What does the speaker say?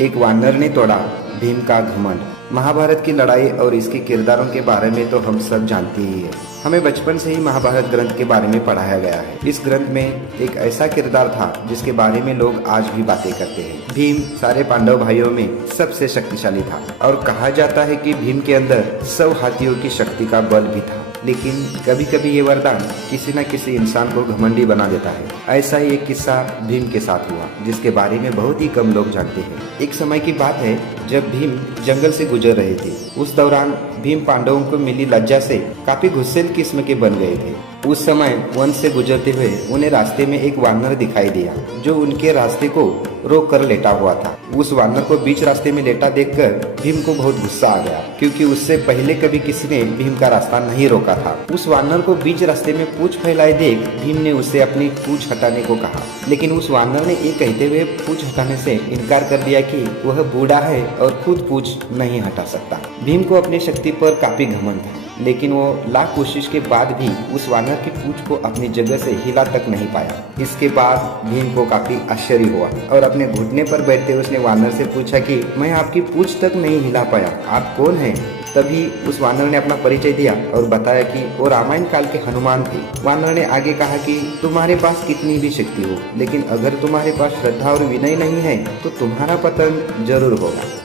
एक वानर ने तोड़ा भीम का घमंड। महाभारत की लड़ाई और इसके किरदारों के बारे में तो हम सब जानते ही है। हमें बचपन से ही महाभारत ग्रंथ के बारे में पढ़ाया गया है। इस ग्रंथ में एक ऐसा किरदार था जिसके बारे में लोग आज भी बातें करते हैं। भीम सारे पांडव भाइयों में सबसे शक्तिशाली था और कहा जाता है कि भीम के अंदर 100 हाथियों की शक्ति का बल भी था। लेकिन कभी कभी ये वरदान किसी न किसी इंसान को घमंडी बना देता है। ऐसा ही एक किस्सा भीम के साथ हुआ जिसके बारे में बहुत ही कम लोग जानते हैं। एक समय की बात है जब भीम जंगल से गुजर रहे थे। उस दौरान भीम पांडवों को मिली लज्जा से काफी गुस्सैल किस्म के बन गए थे। उस समय वन से गुजरते हुए उन्हें रास्ते में एक वानर दिखाई दिया जो उनके रास्ते को रोक कर लेटा हुआ था। उस वानर को बीच रास्ते में लेटा देखकर भीम को बहुत गुस्सा आ गया, क्योंकि उससे पहले कभी किसी ने भीम का रास्ता नहीं रोका था। उस वानर को बीच रास्ते में पूंछ फैलाए देख भीम ने उससे अपनी पूंछ हटाने को कहा, लेकिन उस वानर ने ये कहते हुए पूंछ हटाने से इनकार कर दिया कि वह बूढ़ा है और खुद पूंछ नहीं हटा सकता। भीम को अपनी शक्ति पर काफी घमंड था, लेकिन वो लाख कोशिश के बाद भी उस वानर की पूंछ को अपनी जगह से हिला तक नहीं पाया। इसके बाद भीम को काफी आश्चर्य हुआ और अपने घुटने पर बैठते उसने वानर से पूछा कि मैं आपकी पूंछ तक नहीं हिला पाया, आप कौन हैं? तभी उस वानर ने अपना परिचय दिया और बताया कि वो रामायण काल के हनुमान थे। वानर ने आगे कहा कि तुम्हारे पास कितनी भी शक्ति हो, लेकिन अगर तुम्हारे पास श्रद्धा और विनय नहीं है तो तुम्हारा पतन जरूर होगा।